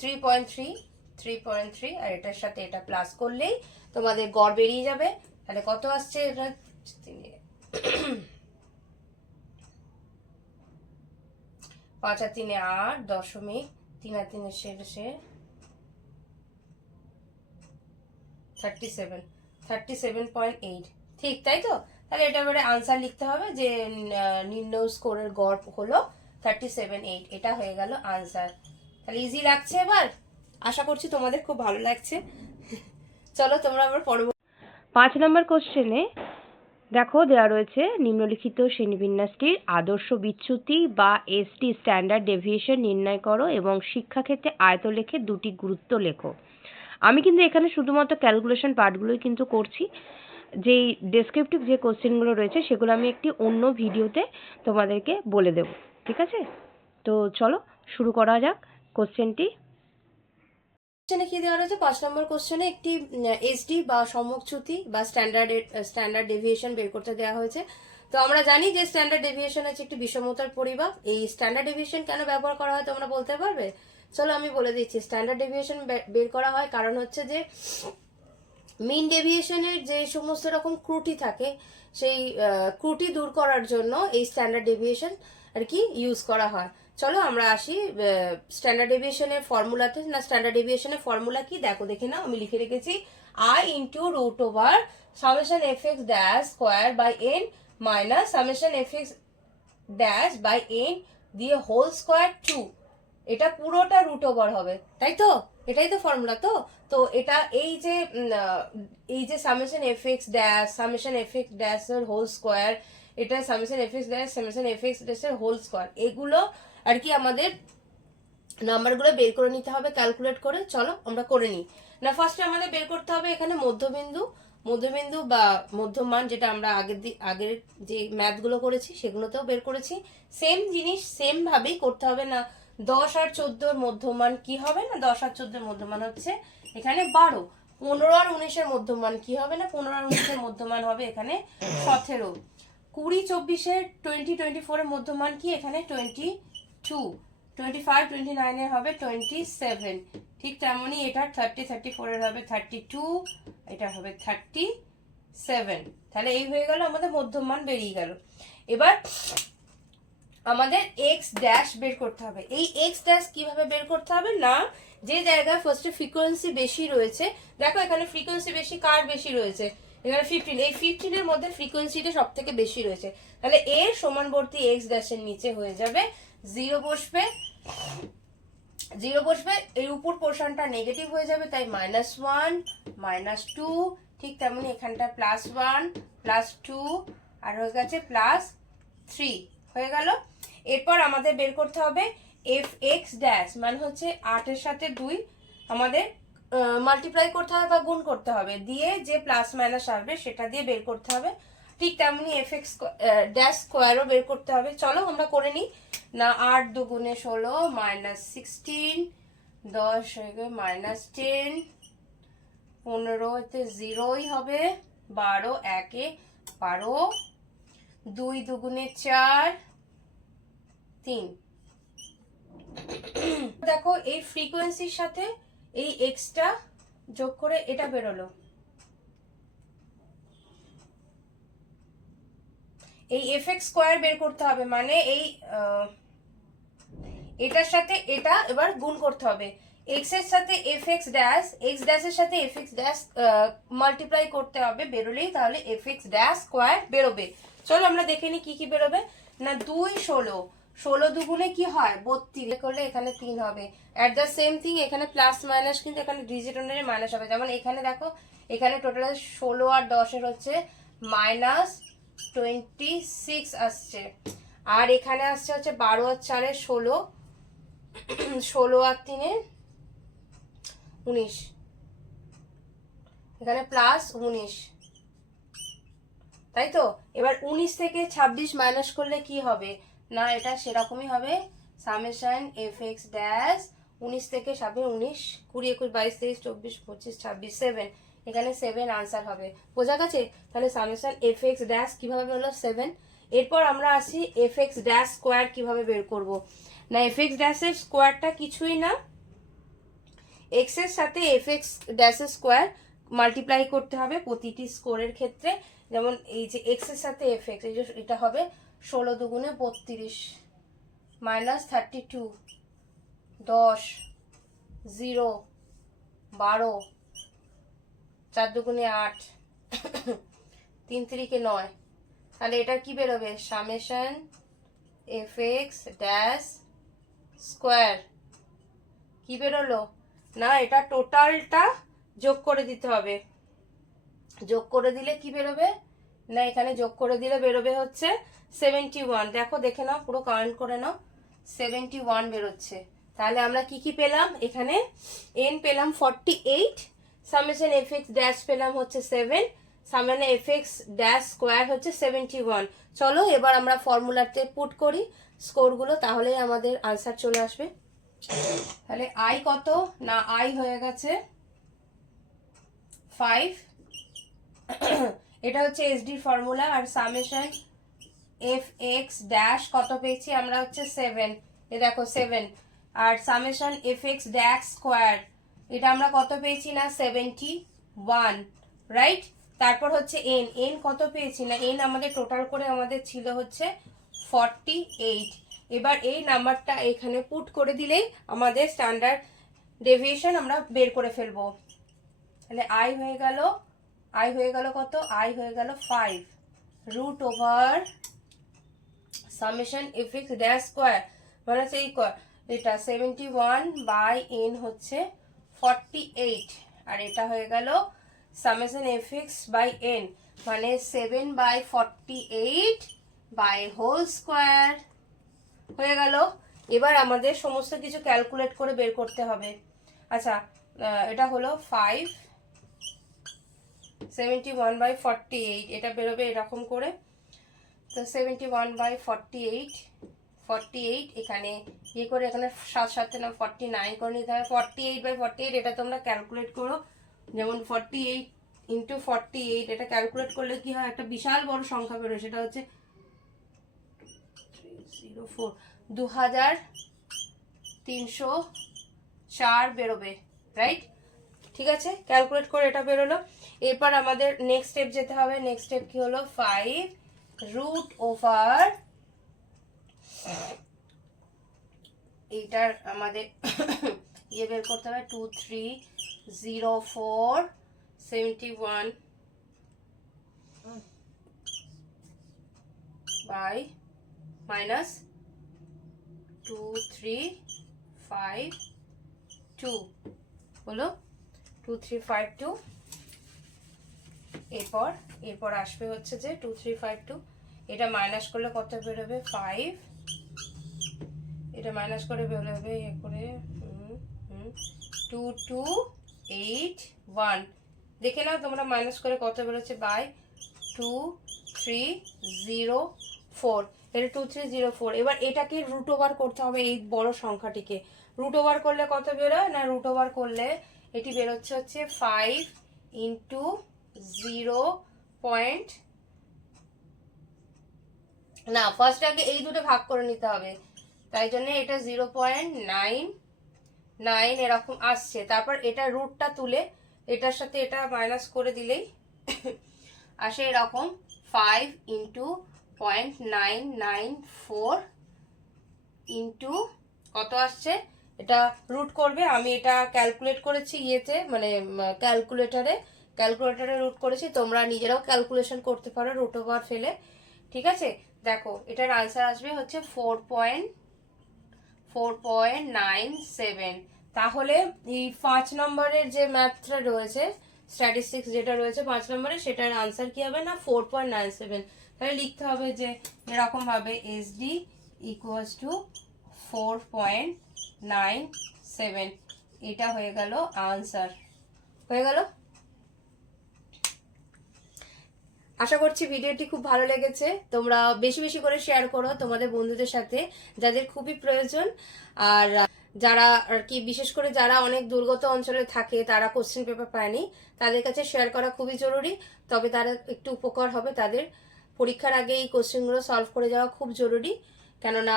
3.3 আর এটার সাথে এটা প্লাস করলেই তোমাদের গড় বেরিয়ে যাবে। তাহলে কত আসছে এটা 5 আর 3 8 দশমিক 3 আর 3 শেষে 37.8 ঠিক, তাই তো? তাহলে এটা এবারে আনসার লিখতে হবে যে নির্ণয় স্কোরের গড় হলো 37.8, এটা হয়ে গেল আনসার। তাহলে ইজি লাগছে এবার? আশা করছি তোমাদের খুব ভালো লাগছে। চলো তোমরা আবার পরবর্তী 5 নম্বর কোশ্চেনে দেখো দেওয়া রয়েছে নিম্নলিখিত শ্রেণীবিন্যাসটির আদর্শ বিচ্যুতি বা এসটি স্ট্যান্ডার্ড ডেভিয়েশন নির্ণয় করো এবং শিক্ষাক্ষেত্রে আয়তলেখে দুটি গুরুত্ব লেখো। আমি কিন্তু এখানে শুধুমাত্র ক্যালকুলেশন পার্টগুলোই কিন্তু করছি, যেই ডেসক্রিপটিভ যে কোশ্চেনগুলো রয়েছে সেগুলো আমি একটি অন্য ভিডিওতে তোমাদেরকে বলে দেব, ঠিক আছে? তো চলো শুরু করা যাক কোশ্চেনটি। কোশ্চেনে কি দেওয়া রয়েছে? 5 নম্বর কোশ্চেনে একটি এসডি বা সম্মুখচ্যুতি বা স্ট্যান্ডার্ড ডেভিয়েশন বের করতে দেওয়া হয়েছে। তো আমরা জানি যে স্ট্যান্ডার্ড ডেভিয়েশন হচ্ছে একটি বিষমতার পরিমাপ। এই স্ট্যান্ডার্ড ডেভিয়েশন কেন ব্যবহার করা হয় তোমরা বলতে পারবে? চলো আমি বলে দিচ্ছি। স্ট্যান্ডার্ড ডেভিয়েশন বের করা হয় কারণ হচ্ছে যে মিন ডেভিয়েশনের যে সমস্ত রকম ত্রুটি থাকে সেই ত্রুটি দূর করার জন্য এই স্ট্যান্ডার্ড ডেভিয়েশন আর কি ইউজ করা হয়। চলো আমরা আসি স্ট্যান্ডার্ড ডেভিয়েশনের ফর্মুলাতে। না, স্ট্যান্ডার্ড ডেভিয়েশনের ফর্মুলা কি দেখো, দেখে নাও, আমি লিখে রেখেছি I into root over summation F X dash square by N minus summation F X dash by N দিয়ে হোল স্কোয়ার 2। এটা পুরোটা রুট ওভার হবে, তাই তো? এটাই তো ফর্মুলা। তো তো এটা এই যে সামেশন এফ এক্স ড্যাশ এর হোল স্কোয়ার, এটা সামেশন এফ এক্স ড্যাশ এর হোল স্কোয়ার, এগুলো আর কি আমাদের নাম্বারগুলো বের করে নিতে হবে ক্যালকুলেট করে। চলো আমরা করে নিই। না, ফার্স্টে আমাদের বের করতে হবে এখানে মধ্যবিন্দু বা মধ্যমান, যেটা আমরা আগের যে ম্যাথগুলো করেছি সেগুলোতেও বের করেছি। সেম জিনিস সেম ভাবেই করতে হবে। না, 10 আর 14 মধ্যমান কি হবে? না, 10 আর 14 মধ্যমান হচ্ছে এখানে 12। 15 আর 19 এর মধ্যমান কি হবে? না, 15 আর 19 এর মধ্যমান হবে এখানে 17। 20 24 এর 24 এর মধ্যমান কি? এখানে 22। 25 29 এর হবে 27। ঠিক তেমনই এটা 30 34 এর হবে 32, এটা হবে 37। তাহলে এই হয়ে গেল আমাদের মধ্যমান বেরিয়ে গেল। এবার আমাদের এক্স ড্যাশ বের করতে হবে। এই এক্স ড্যাশ কিভাবে বের করতে হবে? না, যে জায়গায় ফার্স্টে ফ্রিকোয়েন্সি বেশি রয়েছে, দেখো এখানে ফ্রিকোয়েন্সি বেশি কার বেশি রয়েছে? এখানে 15। এই 15 এর মধ্যে ফ্রিকোয়েন্সিটা সব থেকে বেশি রয়েছে। তাহলে এর সমানবর্তী এক্স ড্যাশের নিচে হয়ে যাবে 0 বসবে। এর উপর পোর্শনটা নেগেটিভ হয়ে যাবে, তাই -1 -2। ঠিক তেমনি এখানটা +1 +2 আর হয়ে গেছে +3 হয়ে গেল। এরপর আমাদের বের করতে হবে এফ এক্স ড্যাশ, মানে হচ্ছে 8 এর সাথে 2 আমাদের মাল্টিপ্লাই করতে হবে বা গুণ করতে হবে, দিয়ে যে প্লাস মাইনাস আসবে সেটা দিয়ে বের করতে হবে। ঠিক তেমনি এফ এক্স ড্যাশ স্কোয়ারও বের করতে হবে। চলো আমরা করে নিই। না, 8 2 16 -16, 10 হয়ে গেল -10, 15 0ই হবে, 12 1 12, 2 2 4 3। দেখো এই ফ্রিকোয়েন্সির সাথে এই এক্সটা যোগ করে এটা বেরোলো। এই এফ এক্স স্কোয়ার বের করতে হবে, মানে এই এটার সাথে এটা এবার গুণ করতে হবে। এক্স এর সাথে এফ এক্স ড্যাশ, এক্স ড্যাশের সাথে এফ এক্স ড্যাশ মাল্টিপ্লাই করতে হবে, বেরোলেই তাহলে এফ এক্স ড্যাশ স্কোয়ার বেরোবে। চলো আমরা দেখে নিই কি কি বেরোবে। না, 2 16, 16 2 কি হয় 32, করলে এখানে 3 হবে। অ্যাট দ্য সেম থিং এখানে প্লাস মাইনাস, কিন্তু এখানে ডিজিট অনুযায়ী মাইনাস হবে। যেমন এখানে দেখো, এখানে টোটাল 16 আর 10 এর হচ্ছে -26 আসছে, আর এখানে আসছে হচ্ছে 12 আর 4 এর 16, 16 আর 3 এর 19, এখানে +19, তাই তো? এবার 19 থেকে 26 মাইনাস করলে কি হবে? না, এটা সেরকমই হবে, সামেশন এফ এক্স ড্যাশ 19 থেকে 26, 19, 20, 21, 22, 23, 24, 25, 26, 7, এখানে 7 আনসার হবে। বোঝা গেছে? তাহলে সামেশন এফ এক্স ড্যাশ কিভাবে হলো 7। এরপর আমরা আসি এফ এক্স ড্যাশ স্কোয়ার কিভাবে বের করব। না এফ এক্স ড্যাশের স্কোয়ারটা কিছুই না, এক্স এর সাথে এফ এক্স ড্যাশের স্কোয়ার মাল্টিপ্লাই করতে হবে প্রতিটি স্কোরের ক্ষেত্রে। যেমন এই যে এক্স এর সাথে এফ এক্স, এই যে এটা হবে 16 দুগুণে 32 মাইনাস 32, 10, 0, 12, 4 দুগুণে 8, 3 3 9। তাহলে এটা কি বেরোবে? Summation F X dash square কি বেরোলো? না এটা টোটালটা যোগ করে দিতে হবে। যোগ করে দিলে কি বেরোবে? না এখানে যোগ করে দিলে বেরোবে হচ্ছে 71। দেখো দেখে নাও, পুরো কাউন্ট করে নাও, 71 বেরোচ্ছে। তাহলে আমরা কি কি পেলাম? এখানে এন পেলাম 48, সামেশন এফ এক্স ড্যাশ পেলাম হচ্ছে 7, summation F X dash square হচ্ছে 71। চলো এবার আমরা ফর্মুলাতে পুট করি স্কোরগুলো, তাহলেই আমাদের আনসার চলে আসবে। তাহলে আই কত? না আই হয়ে গেছে 5, এটা হচ্ছে এসডির ফর্মুলা। আর সামেশন এফ এক্স ড্যাশ কত পেয়েছি আমরা? হচ্ছে 7, এ দেখো 7। আর summation F X dash square এটা আমরা কত পেয়েছি? না 71, রাইট। তারপর হচ্ছে এন, এন কত পেয়েছি? না এন আমাদের টোটাল করে আমাদের ছিল হচ্ছে 48। এবার এই নাম্বারটা এখানে পুট করে দিলেই আমাদের স্ট্যান্ডার্ড ডেভিয়েশন আমরা বের করে ফেলবো। তাহলে আই হয়ে গেল, আই হয়ে গেল কত? আই হয়ে গেল 5 root over summation F X dash square মানে হচ্ছে এটা 71 বাই এন হচ্ছে 48, আর এটা হয়ে গেল summation F X by N মানে 7/48 বাই হোল স্কোয়ার হয়ে গেল। এবার আমাদের সমস্ত কিছু ক্যালকুলেট করে বের করতে হবে। আচ্ছা এটা হলো 5, 71/48, এটা বেরোবে এরকম করে। তো 71/48, 48 এখানে ইয়ে করে এখানে 7 7 না 49 করে নিতে হবে। 48/48 এটা তোমরা ক্যালকুলেট করো। যেমন 48 ইন্টু 48 এটা ক্যালকুলেট করলে কি হয়? একটা বিশাল বড় সংখ্যা বেরোয়, সেটা হচ্ছে 2304 বেরোবে, রাইট? ঠিক আছে, ক্যালকুলেট করে এটা বেরোলো। এরপর আমাদের নেক্সট স্টেপ যেতে হবে। নেক্সট স্টেপ কি হলো? 5 রুট ওভার এইটার আমাদের ইয়ে বের করতে হবে 230471 বাই মাইনাস 2352 হলো 2352। এরপর আসবে হচ্ছে যে 2352, এটা মাইনাস করলে কত বেরোবে? 5, এটা মাইনাস করে বেরোবে এ করে 2281। দেখে নাও তোমরা মাইনাস করে কত বেরোচ্ছে? বাই 2304, এটা 2304। এবার এটাকে রুট ওভার করতে হবে, এই বড় সংখ্যাটিকে রুট ওভার করলে কত বেরোয়? না রুট ওভার করলে এটি বেরোচ্ছে হচ্ছে 5 ইন্টু 0. না ফার্স্ট আগে এই দুটো ভাগ করে নিতে হবে, তাই জন্য এটা 0.99 এরকম আসছে। তারপর এটা রুটটা তুলে এটার সাথে এটা মাইনাস করে দিলেই আসে এরকম 5 ইন্টু 0.994 ইন্টু কত আসছে? এটা রুট করবে, আমি এটা ক্যালকুলেট করেছি ইয়েতে মানে ক্যালকুলেটরে রুট করেছি, তোমরা নিজেরাও ক্যালকুলেশন করতে পারো রুট ওভার ফেলে। ঠিক আছে, দেখো এটার আনসার আসবে হচ্ছে 4.97। তাহলে এই 5 নম্বরের যে ম্যাথটা রয়েছে, স্ট্যাটিস্টিক্স যেটা রয়েছে 5 নম্বরে, সেটার আনসার কি হবে? না 4.97। তাহলে লিখতে হবে যে এরকম ভাবে এসডি ইকুয়ালস টু 4.97, এটা হয়ে গেল আনসার। হয়ে গেল। আশা করছি ভিডিওটি খুব ভালো লেগেছে। তোমরা বেশি বেশি করে শেয়ার করো তোমাদের বন্ধুদের সাথে যাদের খুবই প্রয়োজন। আর যারা আর কি বিশেষ করে যারা অনেক দুর্গত অঞ্চলে থাকে, তারা কোশ্চেন পেপার পায়নি, তাদের কাছে শেয়ার করা খুবই জরুরি। তবে তারা একটু উপকার হবে, তাদের পরীক্ষার আগে এই কোশ্চেনগুলো সলভ করে যাওয়া খুব জরুরি। কেননা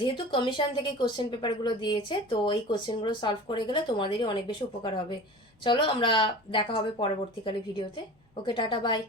যেহেতু কমিশন থেকে কোশ্চেন পেপারগুলো দিয়েছে, তো এই কোশ্চেনগুলো সলভ করে গেলে তোমাদেরই অনেক বেশি উপকার হবে। চলো, আমরা দেখা হবে পরবর্তীকালে ভিডিওতে। ওকে, টাটা, বাই।